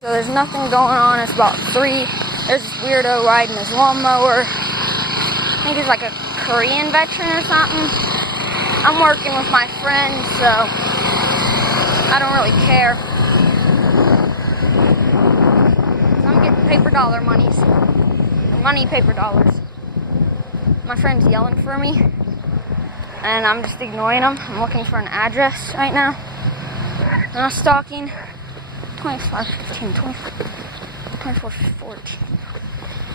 So there's nothing going on. It's about 3. There's this weirdo riding his lawnmower. I think he's like a Korean veteran or something. I'm working with my friend, so I don't really care. So I'm getting paper dollar monies. Money, paper dollars. My friend's yelling for me, and I'm just ignoring him. I'm looking for an address right now. And I'm stalking 2414.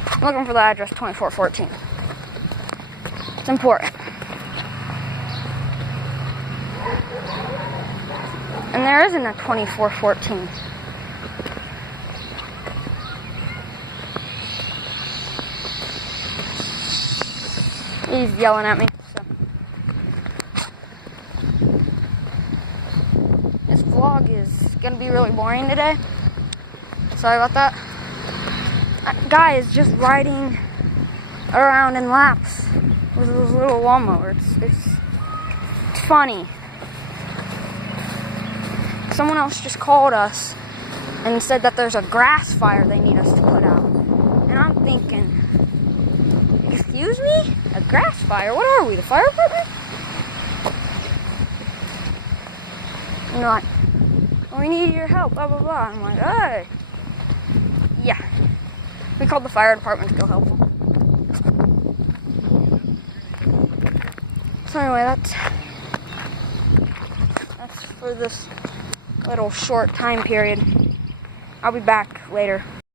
I'm looking for the address 2414. It's important. And there isn't a 2414. He's yelling at me, so. This vlog is gonna be really boring today. Sorry about that. That guy is just riding around in laps with his little lawnmower. It's funny. Someone else just called us and said that there's a grass fire they need us to put out. And I'm thinking, excuse me? A grass fire? What are we, the fire department? And they're like, well, we need your help, blah, blah, blah. I'm like, hey. Yeah. We called the fire department to go help them. So anyway, that's for this little short time period. I'll be back later.